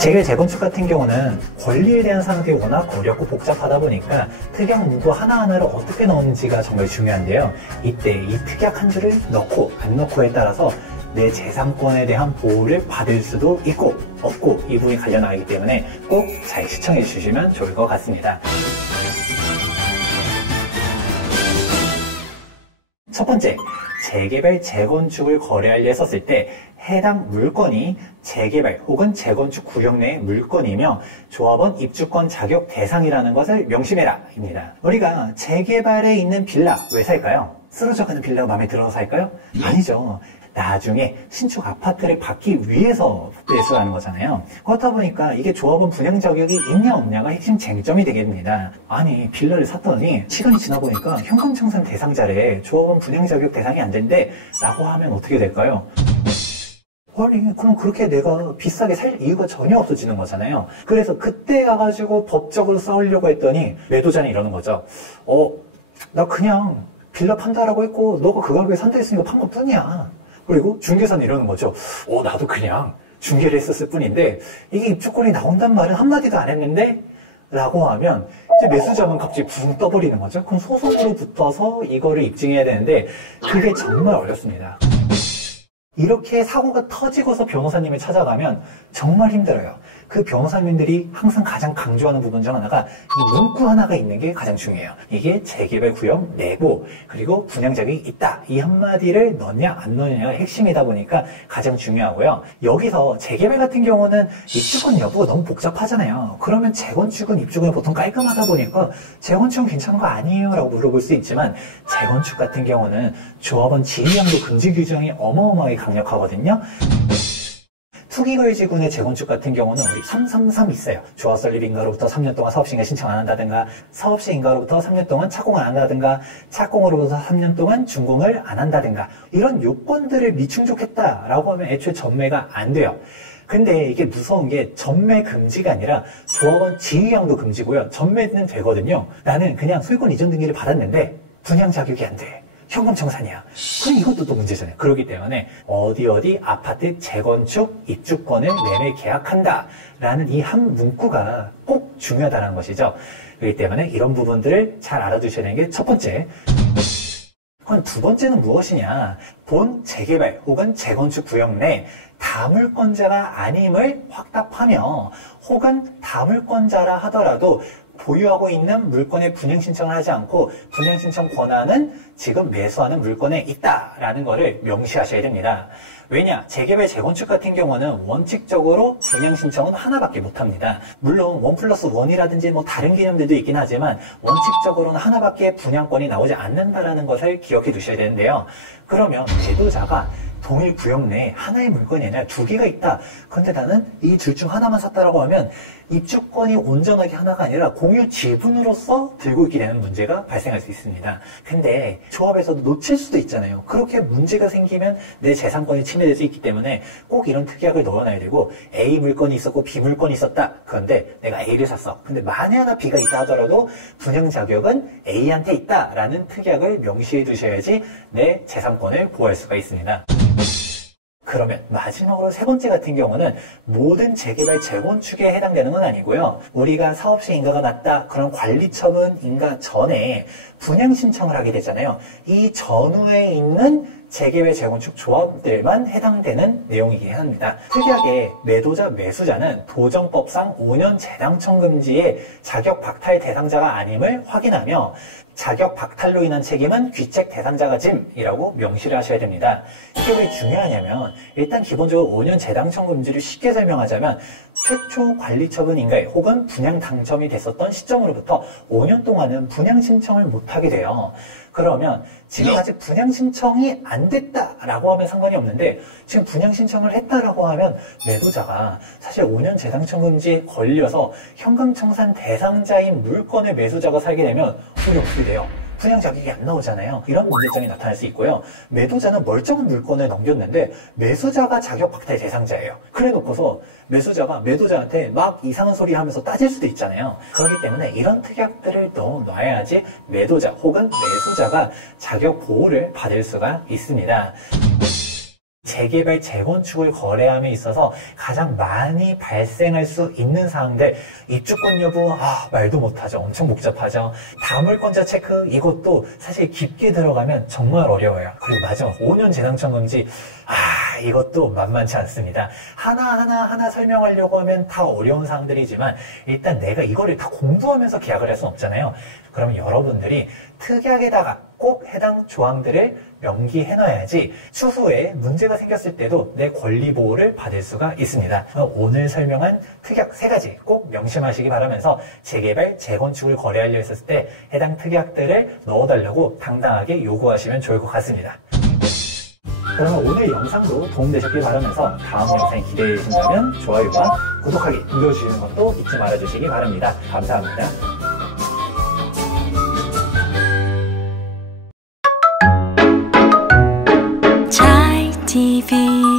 재개발 재건축 같은 경우는 권리에 대한 산업이 워낙 어렵고 복잡하다 보니까 특약 문구 하나하나를 어떻게 넣는지가 정말 중요한데요. 이때 이 특약 한 줄을 넣고 안 넣고에 따라서 내 재산권에 대한 보호를 받을 수도 있고 없고 이 부분이 관련하기 때문에 꼭 잘 시청해 주시면 좋을 것 같습니다. 첫 번째, 재개발, 재건축을 거래하려 했었을 때 해당 물건이 재개발 혹은 재건축 구역 내의 물건이며 조합원 입주권 자격 대상이라는 것을 명심해라 입니다. 우리가 재개발에 있는 빌라 왜 살까요? 쓰러져가는 빌라가 마음에 들어서 살까요? 아니죠. 나중에 신축 아파트를 받기 위해서 매수하는 거잖아요. 그렇다 보니까 이게 조합원 분양 자격이 있냐 없냐가 핵심 쟁점이 되게 됩니다. 아니 빌라를 샀더니 시간이 지나 보니까 현금청산 대상자래 조합원 분양 자격 대상이 안 된대 라고 하면 어떻게 될까요? 아니 그럼 그렇게 내가 비싸게 살 이유가 전혀 없어지는 거잖아요. 그래서 그때 가가지고 법적으로 싸우려고 했더니 매도자는 이러는 거죠. 나 그냥 빌라 판다라고 했고 너가 그 가격에 산다 했으니까 판 것뿐이야. 그리고 중개사는 이러는 거죠. 나도 그냥 중개를 했었을 뿐인데 이게 입주권이 나온단 말은 한마디도 안 했는데 라고 하면 이제 매수자만 갑자기 붕 떠버리는 거죠. 그럼 소송으로 붙어서 이거를 입증해야 되는데 그게 정말 어렵습니다. 이렇게 사고가 터지고서 변호사님을 찾아가면 정말 힘들어요. 그 변호사님들이 항상 가장 강조하는 부분 중 하나가 이 문구 하나가 있는 게 가장 중요해요. 이게 재개발 구역 내고 그리고 분양 자격이 있다. 이 한마디를 넣냐 안 넣느냐가 핵심이다 보니까 가장 중요하고요. 여기서 재개발 같은 경우는 입주권 여부가 너무 복잡하잖아요. 그러면 재건축은 입주권이 보통 깔끔하다 보니까 재건축은 괜찮은 거 아니에요? 라고 물어볼 수 있지만 재건축 같은 경우는 조합원 지위양도 금지 규정이 어마어마하게 강력하거든요. 투기거래지구의 재건축 같은 경우는 우리 333 있어요. 조합 설립 인가로부터 3년 동안 사업시행가 신청 안 한다든가, 사업시 인가로부터 3년 동안 착공을 안 한다든가, 착공으로부터 3년 동안 준공을 안 한다든가 이런 요건들을 미충족했다라고 하면 애초에 전매가 안 돼요. 근데 이게 무서운 게 전매 금지가 아니라 조합원 지위양도 금지고요. 전매는 되거든요. 나는 그냥 소유권 이전 등기를 받았는데 분양 자격이 안 돼. 현금청산이야. 그럼 이것도 또 문제잖아요. 그렇기 때문에 어디 아파트 재건축 입주권을 매매 계약한다 라는 이 한 문구가 꼭 중요하다는 것이죠. 그렇기 때문에 이런 부분들을 잘 알아두셔야 되는 게 첫 번째. 그럼 두 번째는 무엇이냐? 본 재개발 혹은 재건축 구역 내 다물권자가 아님을 확답하며 혹은 다물권자라 하더라도 보유하고 있는 물건의 분양 신청을 하지 않고 분양 신청 권한은 지금 매수하는 물건에 있다라는 것을 명시하셔야 됩니다. 왜냐? 재개발, 재건축 같은 경우는 원칙적으로 분양 신청은 하나밖에 못합니다. 물론 1+1이라든지 뭐 다른 개념들도 있긴 하지만 원칙적으로는 하나밖에 분양권이 나오지 않는다라는 것을 기억해 두셔야 되는데요. 그러면 매도자가 동일 구역 내에 하나의 물건이 아니라 두 개가 있다. 그런데 나는 이 둘 중 하나만 샀다라고 하면 입주권이 온전하게 하나가 아니라 공유 지분으로서 들고 있게 되는 문제가 발생할 수 있습니다. 근데 조합에서도 놓칠 수도 있잖아요. 그렇게 문제가 생기면 내 재산권이 침해될 수 있기 때문에 꼭 이런 특약을 넣어놔야 되고 A 물건이 있었고 B 물건이 있었다. 그런데 내가 A를 샀어. 근데 만에 하나 B가 있다 하더라도 분양 자격은 A한테 있다라는 특약을 명시해 두셔야지 내 재산권을 보호할 수가 있습니다. 그러면 마지막으로 세 번째 같은 경우는 모든 재개발, 재건축에 해당되는 건 아니고요. 우리가 사업시 인가가 났다. 그런 관리처분 인가 전에 분양 신청을 하게 되잖아요. 이 전후에 있는 재개발, 재건축 조합들만 해당되는 내용이긴 합니다. 특이하게 매도자, 매수자는 도정법상 5년 재당청 금지의 자격 박탈 대상자가 아님을 확인하며 자격 박탈로 인한 책임은 귀책 대상자가 짐이라고 명시를 하셔야 됩니다. 이게 왜 중요하냐면 일단 기본적으로 5년 재당청 금지를 쉽게 설명하자면 최초 관리처분 인가에 혹은 분양 당첨이 됐었던 시점으로부터 5년 동안은 분양 신청을 못하게 돼요. 그러면 지금 아직 분양 신청이 안 됐다라고 하면 상관이 없는데 지금 분양 신청을 했다라고 하면 매도자가 사실 5년 재당청 금지에 걸려서 현금청산 대상자인 물건을 매수자가 살게 되면 돈이 어떻게 돼요? 분양 자격이 안 나오잖아요. 이런 문제점이 나타날 수 있고요. 매도자는 멀쩡한 물건을 넘겼는데 매수자가 자격 박탈 대상자예요. 그래 놓고서 매수자가 매도자한테 막 이상한 소리 하면서 따질 수도 있잖아요. 그렇기 때문에 이런 특약들을 넣어놔야지 매도자 혹은 매수자가 자격 보호를 받을 수가 있습니다. 재개발, 재건축을 거래함에 있어서 가장 많이 발생할 수 있는 사항들, 입주권 여부, 말도 못하죠. 엄청 복잡하죠. 다물권자 체크, 이것도 사실 깊게 들어가면 정말 어려워요. 그리고 마지막 5년 재당첨 금지, 이것도 만만치 않습니다. 하나 설명하려고 하면 다 어려운 사항들이지만 일단 내가 이거를 다 공부하면서 계약을 할 수는 없잖아요. 그러면 여러분들이 특약에다가 꼭 해당 조항들을 명기해놔야지 추후에 문제가 생겼을 때도 내 권리 보호를 받을 수가 있습니다. 오늘 설명한 특약 3가지 꼭 명심하시기 바라면서 재개발, 재건축을 거래하려 했을 때 해당 특약들을 넣어달라고 당당하게 요구하시면 좋을 것 같습니다. 그러면 오늘 영상도 도움되셨길 바라면서 다음 영상이 기대되신다면 좋아요와 구독하기 눌러주시는 것도 잊지 말아주시기 바랍니다. 감사합니다. Chai TV